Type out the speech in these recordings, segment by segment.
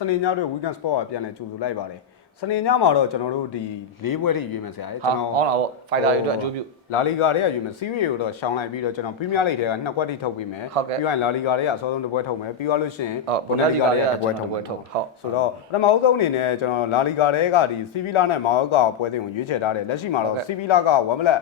စနေညအတွက် weekend sport ကပြန်လဲကြိုဆိုလိုက်ပါတယ်စနေညမှာတော့ကျွန်တော်တို့ဒီ၄ပွဲထိရွေးမယ်ဆရာရေဟာကျွန်တော်ဟောင်းလာပေါ့ fighter တွေအတွက်အကျိုးပြုလာလီဂါတွေကရွေးမယ်စီးရီကိုတော့ရှောင်းလိုက်ပြီးတော့ကျွန်တော်ပရီးမီးယားလိဂ်တွေကနှစ်ကွက်ထိထုတ်ပြီးမယ်ဟုတ်ကဲ့ပြီးရင်လာလီဂါတွေကအစောဆုံးတစ်ပွဲထုတ်မယ်ပြီးသွားလို့ရှိရင်ဟုတ်ဘွန်ဒက်လီဂါတွေကတစ်ပွဲဘွန်ဒက်လီဂါတွေကထုတ်မယ်တစ်ပွဲထုတ်ဟုတ်ဆိုတော့ပထမဦးဆုံးအနေနဲ့ကျွန်တော်လာလီဂါတွေကဒီစီဗီလာနဲ့မာယော့ကာပွဲစဉ်ကိုရွေးချယ်ထားတယ်လက်ရှိမှာတော့ဟုတ်ကဲ့စီဗီလာက1ဘလက်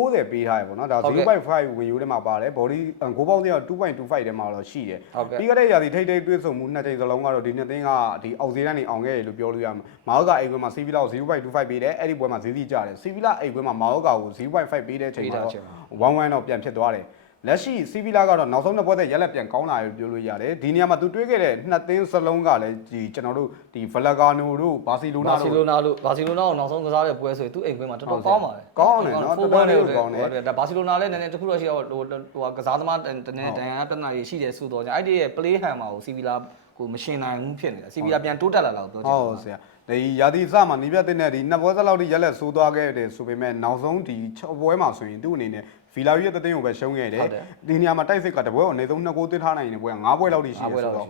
60ပေးထားရပေါ့နော်ဒါဟုတ်ကဲ့0.5ဝင်ယူထဲမှာပါတယ် body ဂိုးပေါင်းတွေက2.25ထဲမှာတော့ရှိတယ်ဟုတ်ကဲ့ပြီးခဲ့တဲ့ရာသီထိတ်ထိတ်တွဲဆုံမှုနှစ်ချိန်စလုံးကတော့ဒီနှစ်သိန်းကဒီအောက်ဈေးတန်းနေအောင်ခဲ့ရလို့ပြောလို့ရမှာမာယော့ကာအိမ်ကွင်းမှာစီဗီလာကို0.25ပေးတယ်အဲ့ဒီပွဲမှာဈေးစီကျတယ်စီဗီလာအိမ်ကွင်းမှာမာယော့ကာကို0.5ပေးတဲ့အချိန်မှာပေးတော့တဲ့အချိန်မှာ1-1တော့ပြန်ဖြစ်သွားတယ် လက်ရှိစီဗီလာကတော့နောက်ဆုံးတစ်ပွဲသက်ရက်လက်ပြန်ကောင်းလာရလို့ပြောလို့ရတယ်ဒီနေရာမှာသူတွေးခဲ့တဲ့နှစ်သင်းစလုံးကလည်းဒီကျွန်တော်တို့ဒီဗလဂါနိုတို့ဘာစီလိုနာဘာစီတို့လိုနာလို့ဘာစီလိုနာကိုနောက်ဆုံးကစားတဲ့ပွဲဆိုရင်သူ့အိမ်ခွင်းမှာတော်တော်ကောင်းပါတယ်ကောင်းတယ်နော်ဖိုးတော်ပွဲတော်လေးတွေကောင်းတယ်ဒါဘာစီလိုနာလည်းနည်းနည်းတစ်ခုတော့ရှိတော့ဟိုဟိုကစားသမားတနည်းတန်ရပြဿနာတွေရှိတယ်ဆိုတော့အဲ့ဒီရဲ့ play hand မှာကိုစီဗီလာ ကိုမရှင်နိုင်ဘူးဖြစ်နေတာစီဗီလာပြန်တိုးတက်လာတာကိုပြောချင်ဟုတ်ဆရာဒီရာသီစမှာနီးပြတဲ့နဲ့ဒီနှစ်ပွဲစလောက်ထိရက်လက်ဆိုးသွားခဲ့တယ်ဆိုပေမဲ့နောက်ဆုံးဒီ6ပွဲမှာဆိုရင်သူ့အနေနဲ့ဗီလာရီရဲ့တသိန်းကိုပဲရှုံးခဲ့တယ်ဒီနေရာမှာတိုက်စစ်ကတပွဲကိုအနည်းဆုံး2ဂိုးသွင်းထားနိုင်တဲ့ပွဲက9ပွဲလောက်ထိရှိတယ်ဆိုတော့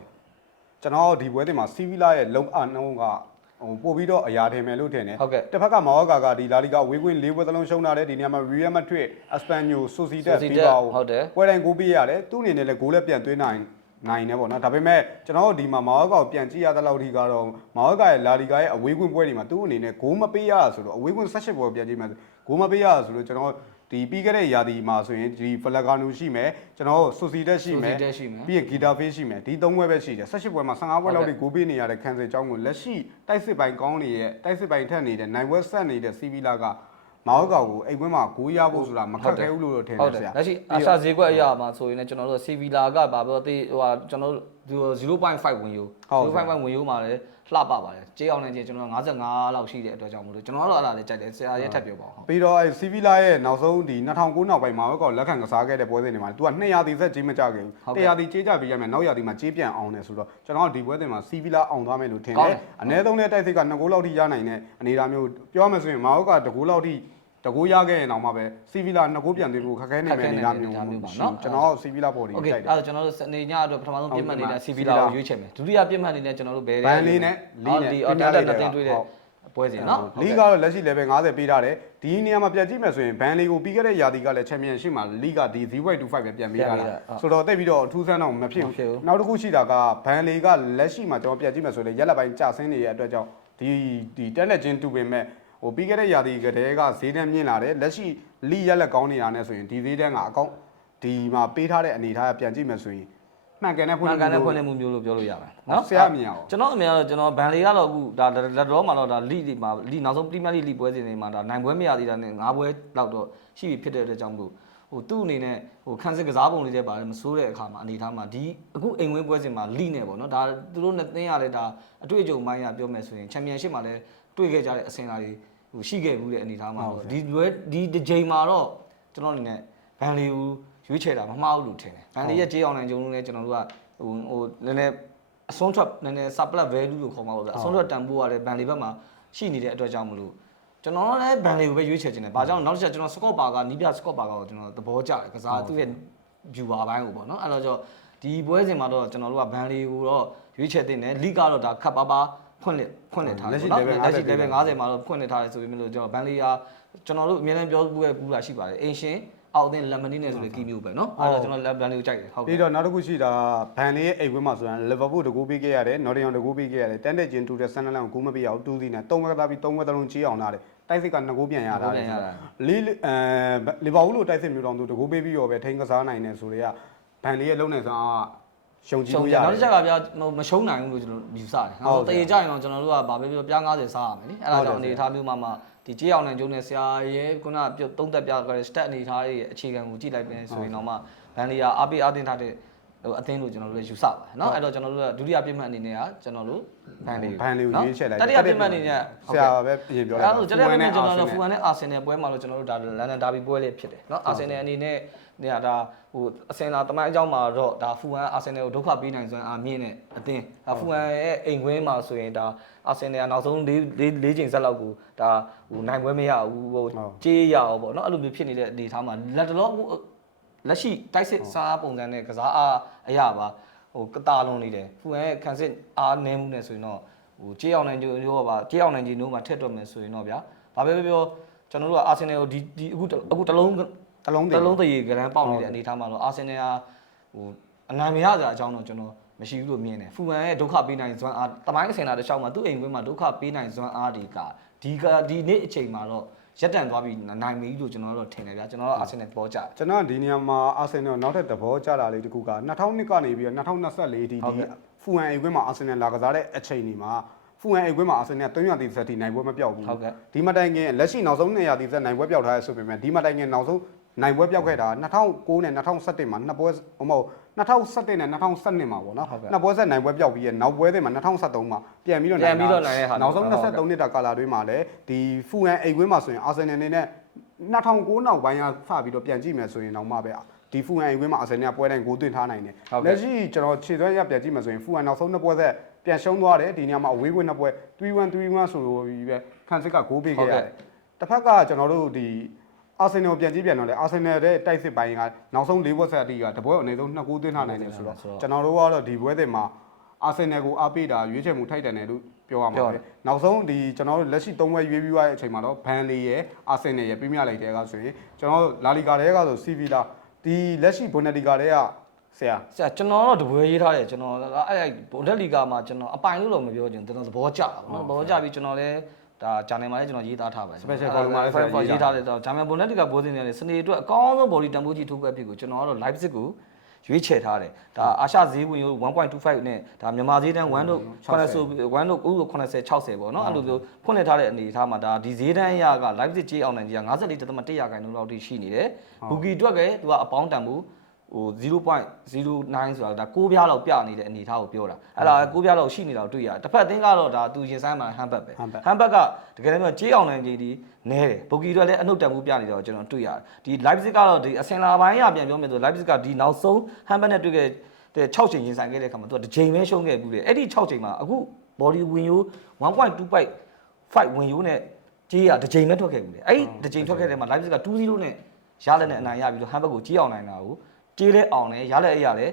ကျွန်တော်ဒီပွဲတင်မှာစီဗီလာရဲ့လုံအနှုံးကဟိုပို့ပြီးတော့အရာထင်မယ်လို့ထင်တယ်ဟုတ်ကဲ့တစ်ဖက်ကမော်ဂါကဒီလာလီဂါဝေးကွင်း၄ပွဲသလုံးရှုံးထားတယ်ဒီနေရာမှာရီယယ်မက်ဒရစ်အစပန်ညိုဆိုစီတက် Sociedad ဘီဘာဟုတ်တယ်ပွဲတိုင်းဂိုးပေးရတယ်သူ့အနေနဲ့လည်းဂိုးလည်းပြန်သွင်းနိုင် နိုင်တယ်ပေါ့နော်ဒါပေမဲ့ကျွန်တော်တို့ဒီမှာမော်ဂါကိုပြန်ကြည့်ရတဲ့လောက်ထိကတော့မော်ဂါရဲ့လာလီဂါရဲ့အဝေးကွင်းပွဲတွေမှာသူ့အနေနဲ့ဂိုးမပေးရဆိုတော့အဝေးကွင်း၁၈ပွဲပြန်ကြည့်မယ်ဆိုဂိုးမပေးရဆိုလို့ကျွန်တော်ဒီပြီးခဲ့တဲ့ရာသီမှာဆိုရင်ဒီဖလဂါနူရှိမယ်ကျွန်တော်ဆိုစီတက်ရှိမယ် Sociedad ရှိမယ်ပြီးရင်ဂီတာဖေးရှိမယ်ဒီ၃ပွဲပဲရှိတယ်၁၈ပွဲမှာ15ပွဲလောက်ထိဂိုးပေးနေရတဲ့ခံစစ်ကြောင်းကိုလက်ရှိတိုက်စစ်ပိုင်းကောင်းနေတဲ့တိုက်စစ်ပိုင်းထက်နေတဲ့နိုင်ပွဲဆက်နေတဲ့စီဗီလာက မောက်ကောင်ကိုအိမ်ကွင်းမှာဂိုးရဖို့ဆိုတာမခက်ခဲဘူးလို့တော့ထင်တဟုယ်တ်တယ်ဆရာလက်ရှိအာရှဈေးကွက်အရာမှာဆိုရင်လည်းကျွန်တော်တို့စီဗီလာကဘာပြောသေးဟိုဟာကျွန်တော်တို့0.5ဝင်ယူ0.5ဝင်ယူမှာလည်းလှပပါတယ်ကြေးအောင်နေချင်းကျွန်တော်55လောက်ရှိတဲ့အတွက်ကြောင့်မလို့ကျွန်တော်တို့အဲ့ဒါလေးကြိုက်တယ်ဆရာရဲ့ထပ်ပြောပါဦးပြီးတော့အဲစီဗီလာရဲ့နောက်ဆုံးဒီ2009နောက်ပိုင်းမှာမောက်ကောင်လက်ခံကစားခဲ့တဲ့ပွဲစဉ်တွေမှာ तू က200တီဆက်ကြေးမကြခဲ့ဘူး100တီကြေးကြပြီးရမယ်နောက်ရာတီမှာကြေးပြန်အောင်တယ်ဆိုတော့ကျွန်တော်ကဒီပွဲစဉ်မှာစီဗီလာအောင်သွားမယ်လို့ထင်တယ်အနည်းဆုံးလည်းတိုက်စစ်က2ဂိုးလောက်ထိရနိုင်တဲ့အနေအထားမျိုးပြောမှဆိုရင်မောက်က2ဂိုးလောက်ထိ တကူရခဲ့ရင်တော့မှပဲစီဗီလာနှစ်ကိုပြန်သွင်းဖို့ခက်ခဲနေမယ်နေတာမျိုးပေါ့နော်ကျွန်တော်စီဗီလာပေါ်ဒီကြိုက်တယ်အဲ့ဒါကျွန်တော်တို့နေညအတွက်ပထမဆုံးပြင်မှတ်နေတာစီဗီလာကိုရွေးချယ်မယ်ဒုတိယပြင်မှတ်နေတဲ့ကျွန်တော်တို့ဘယ်လဲဘန်လေးနဲ့လီနဲ့အော်တာတက်တင်တွေ့တဲ့ပွဲစဉ်နော်လီကတော့လက်ရှိ level 50ပေးထားတယ်ဒီနေရာမှာပြတ်ကြည့်မယ်ဆိုရင်ဘန်လီကိုပြီးခဲ့တဲ့ရာသီကလည်း championship မှာလီကဒီ0.25ပဲပြန်ပေးထားတာဆိုတော့တက်ပြီးတော့အထူးဆန်းတော့မဖြစ်ဘူးနောက်တစ်ခုရှိတာကဘန်လီကလက်ရှိမှာကျွန်တော်ပြတ်ကြည့်မယ်ဆိုရင်ရက်လက်ပိုင်းကျဆင်းနေတဲ့အတွက်ကြောင့်ဒီဒီတက်လက်ချင်းတူပင်မဲ့ ဟိုပြီးခဲ့တဲ့ရာသီကတည်းကဈေးတန်းမြင့်လာတယ်လက်ရှိလီရက်လက်ကောင်းနေတာနဲ့ဆိုရင်ဒီဈေးတန်းကအကောင့်ဒီမှာပေးထားတဲ့အနေအထားကပြန်ကြည့်မယ်ဆိုရင်မှန်ကန်တဲ့ဖွမှင့်န်ကန်တဲ့ဖွင့်လှစ်မှုမျိုးလို့ပြောလို့ရပါတယ်နော်ဆရာအမြင်အောင်ကျွန်တော်အမြင်ကတော့ကျွန်တော်ဘန်လီကတော့အခုဒါလက်တော်မှာတော့ဒါလိဒီမှာလိနောက်ဆုံးပရီးမီးယားလိပွဲစဉ်တွေမှာဒါနိုင်ပွဲမရသေးတာနဲ့၅ပွဲလောက်တော့ရှိပြီဖြစ်တဲ့အတွက်ကြောင့်မို့ဟိုသူ့အနေနဲ့ဟိုခန်းစစ်ကစားပုံလေးတွေပါတယ်မစိုးတဲ့အခါမှာအနေထားမှာဒီအခုအိမ်ဝင်းပွဲစဉ်မှာလိနဲ့ပေါ့နော်ဒါသူတို့နဲ့သင်းရလဲဒါအတွေ့အကြုံပိုင်းရပြောမယ်ဆိုရင်ချန်ပီယံရှစ်မှာလည်းတွေ့ခဲ့ကြတဲ့အဆင့်အလာတွေ ဟိုရှိခဲ့ဘူးတဲ့အနေထားမှာပေါ့ဒီပွဲဒီတစ်ချိန်မှာတော့ကျွန်တော်အနေနဲ့ဘန်လီကိုရွေးချယ်တာမမှားဘူးလို့ထင်တယ်ဘန်လီရဲ့ကြေးအောင်နိုင်ကြုံလို့လည်းကျွန်တော်တို့ကဟိုဟိုနည်းနည်းအဆုံးထွက်နည်းနည်း supply value လို့ခေါ်မှာပေါ့ဗျာအဆုံးထွက်တန်ဖိုးကလည်းဘန်လီဘက်မှာရှိနေတဲ့အတွက်ကြောင့်မလို့ကျွန်တော်လည်းဘန်လီကိုပဲရွေးချယ်ခြင်းတယ်။ဘာကြောင့်နောက်တစ်ချက်ကျွန်တော် Scott Parker နီးပြ Scott Parker ကိုကျွန်တော်သဘောကျတယ်။ကစားသူ့ရဲ့ viewer ဘိုင်းကိုပေါ့နော်။အဲ့တော့ကျတော့ဒီပွဲစဉ်မှာတော့ကျွန်တော်တို့ကဘန်လီကိုတော့ရွေးချယ်တင်တယ်။လိကတော့ဒါခပ်ပါပါ ဖွင့်လက်ဖွင့်လက်ထားတယ်ပေါ့နော်။လက်ရှိ level 50မှာတော့ဖွင့်လက်ထားတယ်ဆိုပြီးမလို့ကျွန်တော်ဘန်လီကကျွန်တော်တို့အများနဲ့ပြောပူရပူတာရှိပါတယ်။အင်ရှင်အောက်အသင်းလက်မနီနဲ့ဆိုတဲ့ကီမျိုးပဲနော်။အဲ့တော့ကျွန်တော်ဘန်လီကိုကြိုက်တယ်ဟုတ်ကဲ့ပြီးတော့နောက်တစ်ခုရှိတာဘန်လေးရဲ့အိမ်ဝင်းမှာဆိုရင်လီဗာပူးတကူပေးခဲ့ရတယ်နော်တင်အောင်တကူပေးခဲ့ရတယ်တန်တက်ချင်းတူတဲ့ဆန်နလန်ကိုဂိုးမပေးရဘူးတူးစီနဲ့၃ဝက်သားပြီး၃ဝက်သလုံးကြီးအောင်လာတယ်တိုက်စစ်ကနှစ်ဂိုးပြန်ရတာလီအဲလီဗာပူးလိုတိုက်စစ်မျိုးတောင်သူတကူပေးပြီးရောပဲထိန်းကစားနိုင်တယ်ဆိုတော့ဘန်လေးရဲ့လုံနေဆောင်က ရှုံကြည့်ရှုံလို့ကြရတနောက်ယ်တစ်ချက်ကဗျာဟိုမရှုံးနိုင်ဘူးလို့ကျွန်တော်ယူဆတယ်။နောက်တရေကြရင်တော့ကျွန်တော်တို့ကဗာပဲပြောပြား90စားရမယ်နိ။အဲ့ဒါကြောင့်အနေထားမျိုးမှာမှဒီကြေးအောင်နဲ့ကျုံနဲ့ဆရာရဲခုနကသုံးသက်ပြခဲ့တဲ့ stat အနေထားရဲ့အခြေခံကိုကြည့်လိုက်ပြန်ဆိုရင်တော့မှဘန်လီယာအပိအသင်းထားတဲ့ ဟိုအသင်းလို့ကျွန်တော်တို့လည်းယူဆပါတယ်နော်။အဲ့တော့ကျွန်တော်တို့ကဒုတိယပြစ်မှတ်အနေနဲ့ကကျွန်တော်တို့ဘန်လီ ဘန်လေးကိုရွေးချယ်လိုက် တတိယပြစ်မှတ်အနေနဲ့ ဆရာပဲပြင်ပြောလိုက် အဲ့ဒါဆိုကျွန်တော်တို့ကျွန်တော်တို့ဖူဟန်နဲ့အာဆင်နယ်ပွဲမှာလို့ကျွန်တော်တို့ဒါလန်ဒန်ဒါဘီပွဲလေးဖြစ်တယ်เนาะအာဆင်နယ်အနေနဲ့နေရာဒါဟိုအစင်လာတမိုင်းအကြောင်းမှာတော့ဒါဖူဟန်အာဆင်နယ်ကိုဒုက္ခပေးနိုင်စွမ်းအာမြင့်တဲ့အသင်းဒါဖူဟန်ရဲ့အိမ်ခွင်းမှာဆိုရင်ဒါအာဆင်နယ်ကနောက်ဆုံး၄၄ချိန်ဆက်လောက်ကိုဒါဟိုနိုင်ပွဲမရဘူးဟိုကြေးရအောင်ပေါ့เนาะအဲ့လိုမျိုးဖြစ်နေတဲ့အနေအထားမှာလက်တလော လက်ရှိတိုက်စစ်စားပုံစံနဲ့ကစားအားအရာပါဟဟိုကတာလုံးနေတယ်ဖူဟန်ရဲ့ခံစစ်အားနည်းမှုနဲ့ဆိုရင်တော့ဟိုကြေးအောင်နိုင်ကြီးရောပါကြေးအောင်နိုင်ကြီးတို့မှထက်တော့မယ်ဆိုရင်တော့ဗျာဘာပဲပြောပြောကျွန်တော်တို့ကအာဆင်နယ်ကိုဒီဒီအခုအခုတလုံးတလုံးတတလုံးလုံးတရေကရန်ပေါက်နေတဲ့အနေအထားမှာတော့အာဆင်နယ်ကဟိုအနိုင်မရကြအကြောင်းတော့ကျွန်တော်မရှိဘူးလို့မြင်တယ်ဖူဟန်ရဲ့ဒုက္ခပေးနိုင်စွမ်းအားတမိုင်းအစင်တာတစ်လျှောက်မှာသူ့အိမ်ကွင်းမှာဒုက္ခပေးနိုင်စွမ်းအားဒီကဒီကဒီနေ့အချိန်မှာတော့ ရက်တန်သွားပြီးနိုင်ပြီလို့ကျွန်တော်တို့ထင်တယ်ဗျာကျွန်တော်တို့အာဆင်နယ်ပေါ်ကြတယ် ကျွန်တော်ဒီနေရာမှာအာဆင်နယ်နောက်ထပ်သဘောကျတာလေးတစ်ခုက2002ကနေပြီးတော့2024ဒီဟုတ်ဒီကဲ့ ဖူဟန်အိမ်ကွင်းမှာအာဆင်နယ်လာကစားတဲ့အချိန်ဒီမှာဖူဟန်အိမ်ကွင်းမှာအာဆင်နယ်330တီနိုင်ပွဲမပြောက်ဘူးဟုတ်ကဲ့ ဒီမတိုင်ခင်လက်ရှိနောက်ဆုံး200တီဆက်နိုင်ပွဲပြောက်ထားရဆိုပေမဲ့ဒီမတိုင်ခင်နောက်ဆုံး နိုင်ပွဲပြောက်ခဲ့တာ2009နဲ့2017မှာနှစ်ပွဲဟိုမဟုတ်2017နဲ့2012မှာပေါ့နော်ဟုတ်ကဲ့နှစ်ပွဲဆက်နိုင်ပွဲပြောက်ပြီးရဲ့နောက်ပွဲတွေမှာ2013မှာပြန်ပြီးတော့ပြန်ပြီးတော့နိုင်တဲ့ဟာနောက်ဆုံးဟုတ်ကဲ့23နှစ်တာကာလာတွင်းမှာလည်းဒီဖူဟန်အိမ်ကွင်းမှာဆိုရင်အာဆင်နယ်နေနဲ့2009နောက်ပိုင်းကစပြီးတော့ပြန်ကြည့်မယ်ဆိုရင်တော့မှပဲဒီဖူဟန်အိမ်ကွင်းမှာအာဆင်နယ်ကပွဲတိုင်းဂိုးသွင်းထားနိုင်တယ်ဟုတ်ကဲ့လက်ရှိကျွန်တော်ခြေသွမ်းရပြန်ကြည့်မယ်ဆိုရင်ဖူဟန်နောက်ဆုံးနှစ်ပွဲဆက်ပြန်ရှုံးသွားတယ်ဒီနေရာမှာအဝေးကွင်းနှစ်ပွဲ3-1 3-1ဆိုပြီးပဲခန်းစစ်ကဂိုးပေးခဲ့ရတယ်တစ်ဖက်ကကျွန်တော်တို့ဒီ အာဆင်နယ်ပြန်ကြည့်ပြန်တော့လေအာဆင်နယ်ရဲ့တိုက်စစ်ပိုင်းကနောက်ဆုံး၄ပွဲဆက်အတိကတပွဲအနည်းဆုံးနှစ်ဂိုးသွင်းထားနိုင်တယ်ဆိုတော့ကျွန်တော်တို့ကတော့ဒီပွဲတွေမှာအာဆင်နယ်ကိုအားပေးတာရွေးချယ်မှုထိုက်တန်တယ်လို့ပြောရမှာပြောပဲတယ်နောက်ဆုံးဒီကျွန်တော်တို့လက်ရှိ၃ပွဲရွေးပြီးသွားတဲ့အချိန်မှာတော့ဘန်လီရဲ့အာဆင်နယ်ရဲ့ပရီးမီးယားလိဂ်တဲကဆိုရင်ကျွန်တော်တို့လာလီဂါတဲကဆိုစီဗီလာဒီလက်ရှိဘွန်နတီဂါတဲကဆရာဆရာကျွန်တော်တော့တပွဲရေးထားတယ်ကျွန်တော်အဲ့အဲ့ဘုံတက်လီဂါမှာကျွန်တော်အပိုင်လို့တော့မပြောချင်ကျွန်တော်သဘောကျတာပေါ့နော်သဘောကျပြီးကျွန်တော်လည်း ဒါဂျာနယ်မှာလည်းကျွန်တော်ရေးသားထားပါတယ် Special column မှာလည်းဆရာရေးရေးထားထားတယ်တော့ဂျာနယ်ဘုံတက်လီဂါဘိုးစင်တွေလည်းစနေအတွက်အကောင်းဆုံး body တန်ဖိုးကြီးထိုးပွဲဖြစ်ကိုကျွန်တော်ကတော့ live sit ကိုရွေးချယ်ထားတယ်ဒါအာရှဈေးဝင်ရိုး1.25နဲ့ဒါမြန်မာဈေးတန်း1တို့80ဆို1တို့9တို့80 60ပေါ့နော်အဲ့လိုမျိုးဖွင့်လှစ်ထားတဲ့အနေအထားမှာဒါဒီဈေးတန်းအရက live sit ကြေးအောင်နိုင်ကြီးက54.1ရာခိုင်နှုန်းလောက်ထိရှိနေတယ်ဘူကီအတွက်ကလည်းသူကအပေါင်းတန်ဖို့ ဟို0.09ဆိုတာဒါ6ပြားလောက်ပြနေတဲ့အနေအထားကိုပြောတာအဲ့ဒါ6ပြားလောက်ရှိနေတာကိုတွေ့ရတယ်တစ်ဖက်အသင်းကတော့ဒါသူရင်ဆိုင်မှာဟမ်ဘတ်ပဲဟမ်ဘတ်ဟမ်ဘတ်ကတကယ်တမ်းကြေးအောင်နိုင်ကြီးဒီနဲတယ်ဘူကီအတွက်လည်းအနှုတ်တန်မှုပြနေတော့ကျွန်တော်တွေ့ရတယ်ဒီ live sit ကတော့ဒီအစင်လာပိုင်းရပြန်ပြောမယ်ဆို live sit ကဒီနောက်ဆုံးဟမ်ဘတ်နဲ့တွေ့ခဲ့တဲ့6ချိန်ရင်ဆိုင်ခဲ့တဲ့အခါမှာသူကတစ်ချိန်ပဲရှုံးခဲ့ဘူးလေအဲ့ဒီ6ချိန်မှာအခု body win ရိုး1.25 5ဝင်ရိုးနဲ့ကြေးရတစ်ချိန်ပဲထွက်ခဲ့ဘူးလေအဲ့ဒီတစ်ချိန်ထွက်ခဲ့တဲ့မှာ live sit က2-0နဲ့ရလက်နဲ့အနိုင်ရပြီးတော့ဟမ်ဘတ်ကိုကြေးအောင်နိုင်တာကို ကြေးလဲအောင်တယ်ရလက်အရာလဲ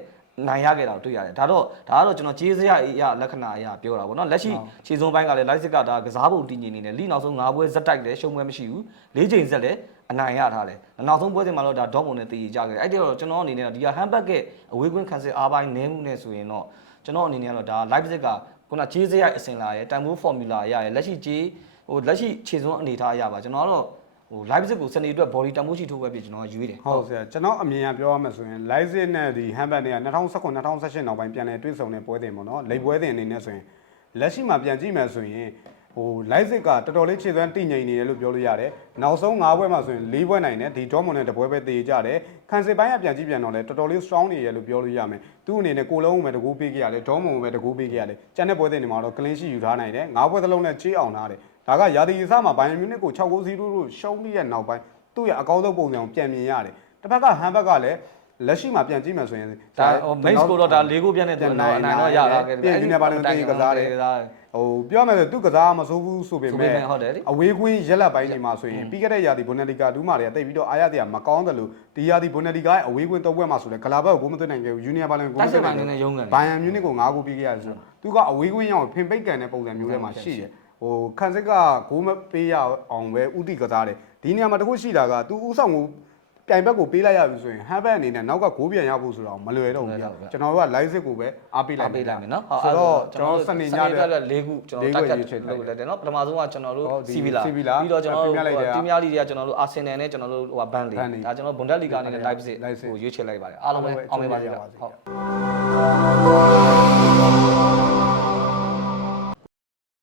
နိုင်ရခဲ့တာကိုတွေ့ရတယ်ဒါတော့ဒါကတော့ကျွန်တော်ကြေးစရာအရာလက္ခဏာအရာပြောတာပေါ့နော်လက်ရှိခြေစုံပိုင်းကလည်း live sit ကဒါကစားပုံတည်ငြိမ်နေတယ်လိနောက်ဆုံး၅ပွဲဇက်တိုက်တယ်ရှုံးပွဲမရှိဘူး၄ချိန်ဇက်လည်းအနိုင်ရထားတယ်နောက်ဆုံးပွဲစဉ်မှာတော့ဒါဒေါ့မွန်နဲ့တည်ကြခဲ့တယ်အဲ့ဒီတော့ကျွန်တော်အနေနဲ့ဒီကဟမ်ဘတ်ရဲ့အဝေးကွင်းခံစစ်အားပိုင်းနည်းမှုနဲ့ဆိုရင်တော့ကျွန်တော်အနေနဲ့ကတော့ဒါ live sit ကခုနကြေးစရာအစင်လာရယ်တန်ဖိုး formula ရရယ်လက်ရှိကြေးဟိုလက်ရှိခြေစုံအနေထားရပါကျွန်တော်ကတော့ ဟို live sit ကိုစနေအတွက် body တန်ဖိုးရှိထိုးပွဲပြကျွန်တော်ရွေးတယ်ဟုတ်ဆရာကျွန်တော်အမြင်ကပြောရမယ်ဆိုရင် live sit နဲ့ဒီ handbag တွေက2019 2018နောက်ပိုင်းပြန်လည်တွေ့ဆုံတဲ့ပွဲတင်ပေါ့နော်လိပ်ပွဲတင်အနေနဲ့ဆိုရင်လက်ရှိမှာပြန်ကြည့်မယ်ဆိုရင်ဟို live sit ကတော်တော်လေးခြေသွမ်းတည်ငြိမ်နေတယ်လို့ပြောလို့ရတယ်နောက်ဆုံး၅ပွဲမှာဆိုရင်၄ပွဲနိုင်တယ်ဒီ dortmund နဲ့တပွဲပဲတည်ကြတယ်ခံစစ်ပိုင်းကပြန်ကြည့်ပြန်တော့လေတော်တော်လေး strong နေရလို့ပြောလို့ရမယ်သူ့အနေနဲ့ကိုလုံးကိုပဲတကူပေးခဲ့ရတယ် dortmund ကိုပဲတကူပေးခဲ့ရတယ်ကျန်တဲ့ပွဲတင်တွေမှာတော့ clean sheet ယူထားနိုင်တယ်၅ပွဲသလုံးနဲ့ချေးအောင်ထားတယ် ဒါကရာသီအစမှာဘိုင်ယန်မြူနစ်ကို6-0လို့ရှုံးပြီးတဲ့နောက်ပိုင်းသူ့ရဲ့အကောင်းဆုံးပုံစံကိုပြန်မြင်ရတယ်တစ်ဖက်ကဟန်ဘက်ကလည်းလက်ရှိမှာပြန်ကြည့်မှဆိုရင်ဒါဟို max ကိုတော့ဒါ၄ခုပြတ်နေတယ်တော့အနိုင်တော့ရလာခဲ့ပြင်ယူနေပါလို့တင်ကစားတယ်ဟိုပြောမယ်ဆိုသူကစားမစိုးဘူးဆိုပေဆိုပေမဲ့မဲ့ဟုတ်တယ်လေအဝေးကွင်းရက်လက်ပိုင်းတွေမှာဆိုရင်ပြီးခဲ့တဲ့ရာသီဘွန်နတီကာဒူးမာတွေကတိတ်ပြီးတော့အားရတရားမကောင်းတယ်လို့ဒီရာသီဘွန်နတီကာရဲ့အဝေးကွင်းတော့ပွဲမှာဆိုလဲဂလာဘက်ကိုဂိုးမသွင်းနိုင်ခဲ့ဘူးယူနီယာဘာလန်ကိုဂိုးတိုက်မသွစစ်င်းပိုင်းနိုင်နေခဲ့နဲ့ရုံးကန်ဘိုင်ယန်မြူနစ်ကို9ဂိုးပြီးခဲ့ရတယ်ဆိုတော့သူကအဝေးကွင်းရောက်ဖင်ပိတ်ကန်တဲ့ပုံစံမျိုးတွေမှာရှိတယ် ဟိုခန်စစ်ကဂိုးမပေးရအောင်ပဲဥတီကစားတယ်ဒီနေရာမှာတခုရှိတာကသူဥဆောင်ကိုပြိုင်ဘက်ကိုပေးလိုက်ရပြီဆိုရင်ဟန်ဘက်အနေနဲ့နောက်ကဂိုးပြန်ရဖို့ဆိုတော့မလွယ်တော့ဘူးပြကျွန်တော်တို့က live sit ကိုပဲအားပေးလိုက်အားပေးလိုက်မယ်နော်ဆိုတော့ကျွန်တော်စနေညတဲ့တဲ့၄ခုကျွန်တော်တက်ကတ်လုပ်လိုက်တယ်နော်ပထမဆုံးကကျွန်တော်တို့ဟုတ်ဒီစီဗီလာ Sevilla ပြီးတော့ကျွန်တော်တို့ Premier League တွေကပရီးမီးယားလိတွေကကျွန်တော်တို့အာဆင်နယ်နဲ့ကျွန်တော်တို့ဟိုဘန်လီ Burnley ဒါကျွန်တော်ဘွန်ဒက်လီဂါနဲ့ live စစ် Live sit ဟိုရွေးချယ်လိုက်ပါတယ်အားလုံးပဲအောင်မြင်ပါစေဗျအားလုံးပဲဟုတ်